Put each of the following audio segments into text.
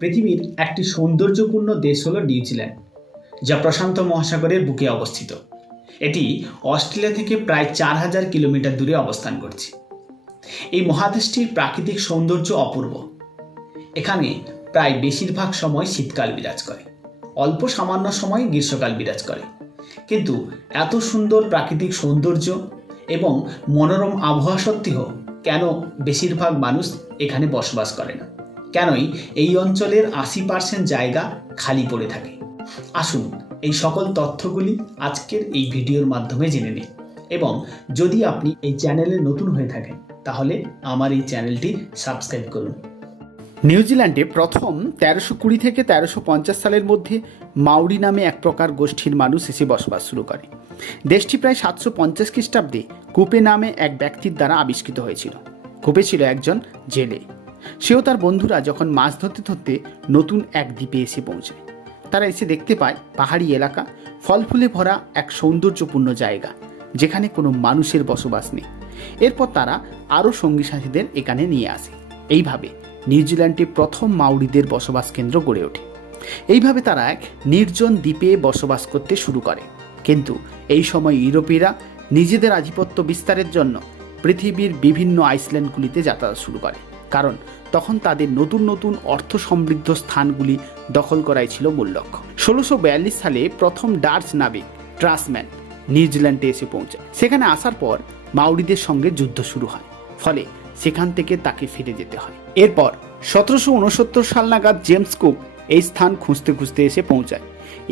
পৃথিবীর একটি সৌন্দর্যপূর্ণ দেশ হলো নিউজিল্যান্ড যা প্রশান্ত মহাসাগরের বুকে অবস্থিত। এটি অস্ট্রেলিয়া থেকে প্রায় চার হাজার কিলোমিটার দূরে অবস্থান করছে। এই মহাদেশটির প্রাকৃতিক সৌন্দর্য অপূর্ব। এখানে প্রায় বেশিরভাগ সময় শীতকাল বিরাজ করে, অল্প সামান্য সময় গ্রীষ্মকাল বিরাজ করে। কিন্তু এত সুন্দর প্রাকৃতিক সৌন্দর্য এবং মনোরম আবহাওয়া সত্ত্বেও কেন বেশিরভাগ মানুষ এখানে বসবাস করে না? কেনই এই অঞ্চলের আশি পার্সেন্ট জায়গা খালি পড়ে থাকে। আসুন এই সকল তথ্যগুলি আজকের এই ভিডিওর মাধ্যমে জেনে নিন এবং যদি আপনি এই চ্যানেলে নতুন হয়ে থাকেন, তাহলে আমার এই চ্যানেলটি সাবস্ক্রাইব করুন। নিউজিল্যান্ডে প্রথম তেরোশো কুড়ি থেকে তেরোশো পঞ্চাশ সালের মধ্যে মাউরি নামে এক প্রকার গোষ্ঠীর মানুষ এসে বসবাস শুরু করে। দেশটি প্রায় সাতশো পঞ্চাশ খ্রিস্টাব্দে কুপে নামে এক ব্যক্তির দ্বারা আবিষ্কৃত হয়েছিল। কুপে ছিল একজন জেলে। সেও তার বন্ধুরা যখন মাছ ধরতে ধরতে নতুন এক দ্বীপে এসে পৌঁছায়। তারা এসে দেখতে পায় পাহাড়ি এলাকা, ফল ফুলে ভরা এক সৌন্দর্যপূর্ণ জায়গা, যেখানে কোনো মানুষের বসবাস নেই। এরপর তারা আরও সঙ্গী সাথীদের এখানে নিয়ে আসে। এইভাবে নিউজিল্যান্ডে প্রথম মাউরিদের বসবাস কেন্দ্র গড়ে ওঠে। এইভাবে তারা এক নির্জন দ্বীপে বসবাস করতে শুরু করে। কিন্তু এই সময় ইউরোপীয়রা নিজেদের আধিপত্য বিস্তারের জন্য পৃথিবীর বিভিন্ন আইসল্যান্ডগুলিতে যাতায়াত শুরু করে। কারণ তখন তাদের নতুন নতুন অর্থ সমৃদ্ধ স্থানগুলি দখল করাই ছিল মূল লক্ষ্য। ষোলোশো সালে প্রথম ডার্চ নাবিক, ট্রাসম্যান, নিউজিল্যান্ডে এসে পৌঁছায়। সেখানে আসার পর মাউরিদের সঙ্গে যুদ্ধ শুরু হয়, ফলে সেখান থেকে তাকে ফিরে যেতে হয়। এরপর সতেরোশো উনসত্তর সাল নাগাদ জেমস কুক এই স্থান খুঁজতে খুঁজতে এসে পৌঁছায়।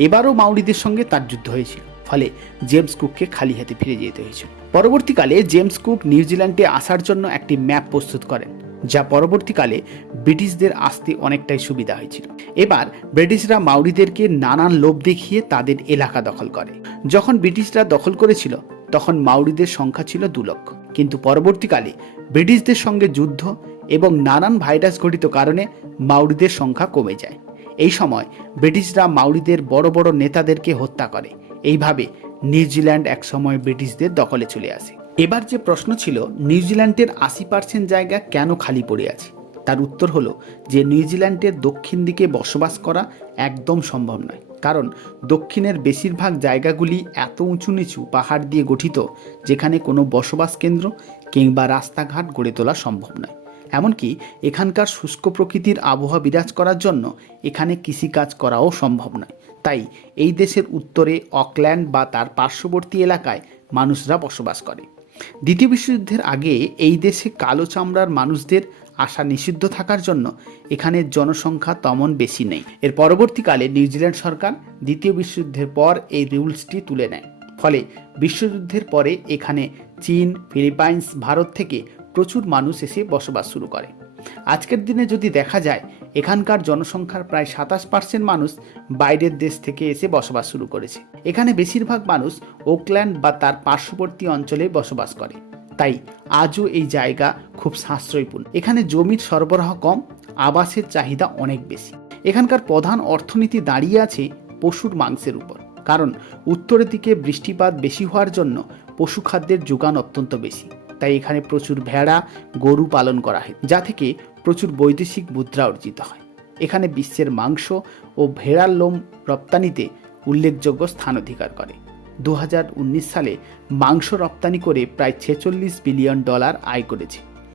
এবারও মাউরিদের সঙ্গে তার যুদ্ধ হয়েছিল, ফলে জেমস কুককে খালি হাতে ফিরে যেতে হয়েছিল। পরবর্তীকালে জেমস কুক নিউজিল্যান্ডে আসার জন্য একটি ম্যাপ প্রস্তুত করেন। যা পরবর্তীকালে ব্রিটিশদের আসতে অনেকটাই সুবিধা হয়েছিল। এবার ব্রিটিশরা মাউরিদেরকে নানান লোভ দেখিয়ে তাদের এলাকা দখল করে। যখন ব্রিটিশরা দখল করেছিল, তখন মাউরিদের সংখ্যা ছিল দু লক্ষ। কিন্তু পরবর্তীকালে ব্রিটিশদের সঙ্গে যুদ্ধ এবং নানান ভাইরাস ঘটিত কারণে মাউরিদের সংখ্যা কমে যায়। এই সময় ব্রিটিশরা মাউরিদের বড় বড় নেতাদেরকে হত্যা করে। এইভাবে নিউজিল্যান্ড একসময় ব্রিটিশদের দখলে চলে আসে। এবার যে প্রশ্ন ছিল, নিউজিল্যান্ডের আশি পার্সেন্ট জায়গা কেন খালি পড়ে আছে? তার উত্তর হলো যে নিউজিল্যান্ডের দক্ষিণ দিকে বসবাস করা একদম সম্ভব নয়। কারণ দক্ষিণের বেশিরভাগ জায়গাগুলি এত উঁচু নিচু পাহাড় দিয়ে গঠিত, যেখানে কোনো বসবাস কেন্দ্র কিংবা রাস্তাঘাট গড়ে তোলা সম্ভব নয়। এমনকি এখানকার শুষ্ক প্রকৃতির আবহাওয়া বিরাজ করার জন্য এখানে কৃষিকাজ করাও সম্ভব নয়। তাই এই দেশের উত্তরে অকল্যান্ড বা তার পার্শ্ববর্তী এলাকায় মানুষরা বসবাস করে। দ্বিতীয় বিশ্বযুদ্ধের আগে এই দেশে কালো চামড়ার মানুষদের আসা নিষিদ্ধ থাকার জন্য এখানে জনসংখ্যা তেমন বেশি নেই। এর পরবর্তীকালে নিউজিল্যান্ড সরকার দ্বিতীয় বিশ্বযুদ্ধের পর এই রুলসটি তুলে নেয়। ফলে বিশ্বযুদ্ধের পরে এখানে চীন, ফিলিপাইন্স, ভারত থেকে প্রচুর মানুষ এসে বসবাস শুরু করে। আজকের দিনে যদি দেখা যায়, এখানকার জনসংখ্যার প্রায় সাতাশ পার্সেন্ট মানুষ বাইরের দেশ থেকে এসে বসবাস শুরু করেছে। এখানে বেশিরভাগ মানুষ ওকল্যান্ড বা তার পার্শ্ববর্তী অঞ্চলে বসবাস করে। তাই আজও এই জায়গা খুব সাশ্রয়পূর্ণ। এখানে জমির সরবরাহ কম, আবাসের চাহিদা অনেক বেশি। এখানকার প্রধান অর্থনীতি দাঁড়িয়ে আছে পশুর মাংসের উপর। কারণ উত্তরের দিকে বৃষ্টিপাত বেশি হওয়ার জন্য পশু খাদ্যের যোগান অত্যন্ত বেশি। তাই এখানে প্রচুর ভেড়া, গরু পালন করা হয়, যা থেকে প্রচুর বৈদেশিক মুদ্রা অর্জিত হয়। এখানে বিশ্বের মাংস ও ভেড়ার লোম রপ্তানিতে উল্লেখযোগ্য স্থান অধিকার করে। দু হাজার উনিশ সালে মাংস রপ্তানি করে প্রায় ছেচল্লিশ বিলিয়ন ডলার আয় করেছে।